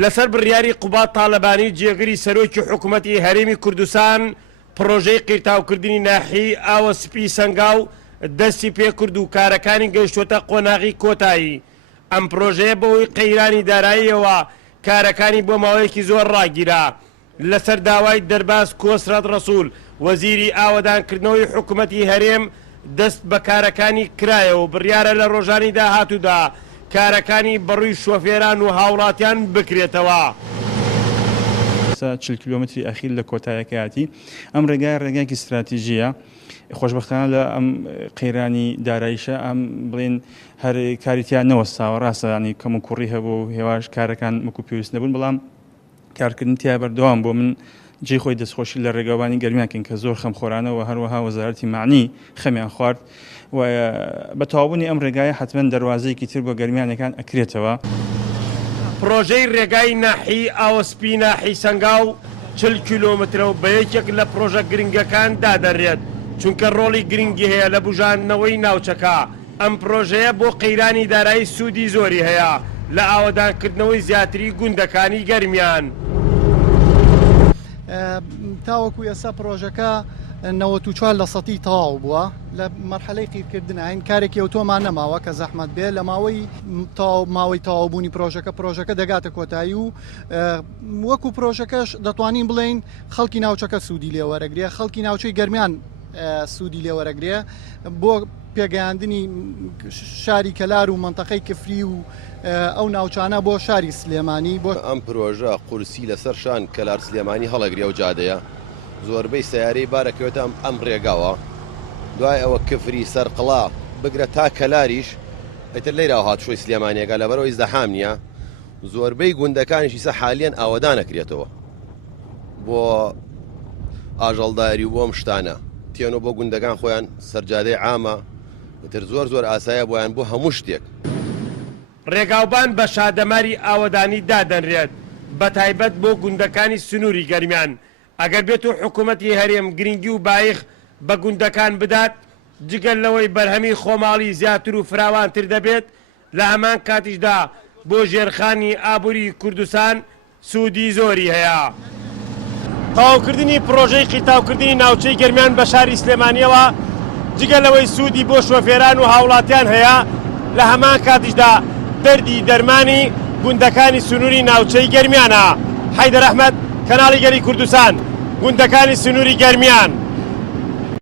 لەسەر بڕیاری قوبات تاالبانی جێگری سەرۆکی حکوومەتی هەرێمی کوردستان پرۆژەی قیرتاوکردنی ناحی ئاوە سپی سەنگاو دەستی پێکرد و کارەکانی گەیشتوتە قۆناغی کۆتایی. ئەم پرۆژەیە بەهۆی قەیرانی داراییەوە کارەکانی بۆ ماوەیەکی زۆر ڕاگیرا. لەسەر داوای دەرباز کۆسرات ڕەسوول وەزیری ئاوەدانکردنەوەی حکوومەتی هەرێم دەست بە کارەکانی کرایەوە بڕیارە لە ڕۆژانی داهاتوودا کارەکانی بەڕووی شۆفێران و هاوڵاتیان بکرێتەوە. 40 کیلۆمتری ئەخیر لە کۆتایەکەیاتی ئەم ڕێگایەکی استراتیژیە. خۆشبەختانە لە ئەم قەیرانی داراییشە ئەم بڵێن هەر کاریتیان نەوەستاوە ڕاستەدانی کەم و کوڕی هەبوو هێواش کارەکان وەکو پێویست نەبوون بەڵام کارکردن تیا بەردەوام بۆ من جێ خۆی دەستخۆشی لە ڕێگەوانی گەرمیانکەن کە زۆر خەمخۆرانەوە هەروەها وەزارەتی معنی خەمیان خوارد و بە تەواوبوونی ئەم ڕێگایە حتمەن دەواازەیەکی تر بۆ گەرمیانەکان ئەکرێتەوە. پرۆژەی ڕێگای ناحی ئاوەسپی ناحی سەنگاو 40 کیلۆمترە و بە یەکێک لە پرۆژە گرنگەکان دادەڕێت چونکە ڕۆڵی گرنگی هەیە لە بژاندنەوەی ناوچەکە. ئەم پرۆژەیە بۆ قەیرانی دارایی سوودی زۆری هەیە لە ئاوەدانکردنەوەی زیاتری گوندەکانی گەرمیان. تاوەکو ئێستا پرۆژەکە 94% تەواو بووە لە مەرحەلەی قیرکردنە هەین کارێکی ئۆتۆمان نەماوە کە زەحمەت بێ لە ماوەی تەواوبوونی پرۆژەکە دەگاتە کۆتایی و وەکو پرۆژەکەش دەتوانین بڵێن خەڵکی ناوچەکە سوودی لێوەرەگرێ خەڵکی ناوچەی گەرمیان سوودی لێوەرەگرێ بۆ پێگەیاندنی شاری کەلار و منتەقەی کفری و ئەو ناوچانە بۆ شاری سلێمانی بۆ ئەم پرۆژە قورسی لەسەر شان کەلار سلێمانی هەڵەگرێ و جادەیە زۆربەی سیارەی بارەکەوێتە ئەم ڕێگاوە دوای ئەوە کفری سەرقڵا بگرە تا کەلاریش ئەتر لێرا هات شۆی سلێمانیەکە لەبەرەوەی زەحام نییە زۆربەی گوندەکانیشی سە حالیان ئاوەدانەکرێتەوە بۆ ئاژەڵداری و بۆم شتانە تێنۆ بۆ گوندەکان خۆیان سەرجادەی عامە ئەتر زۆر ئاسایە بۆیان بۆ هەموو شتێک. ڕێگاوبان بە شادەماری ئاوەدانی دادەنرێت بە تایبەت بۆ گوندەکانی سنووری گەرمیان. ئەگەر بێت و حکوومەتی هەرێم گرنگی و بایخ بە گوندەکان بدات جگەل لەوەی بەرهەمی خۆماڵی زیاتر و فراوانتر دەبێت لە هەمان کاتیشدا بۆ ژێرخانی ئابووری کوردستان سوودی زۆری هەیە. تەواوکردنی پرۆژەی قیرتاوکردنی ناوچەی گەرمیان بە شاری سلێمانیەوە جگەل لەوەی سوودی بۆ شۆفێران و هاوڵاتیان هەیە لە هەمان کاتیشدا دەردی دەرمانی گوندەکانی سنووری ناوچەی گەرمیانە. حەیدەر ئەحمەد کەناڵی گەلی کوردستان گوندەکانی سنووری گەرمیان.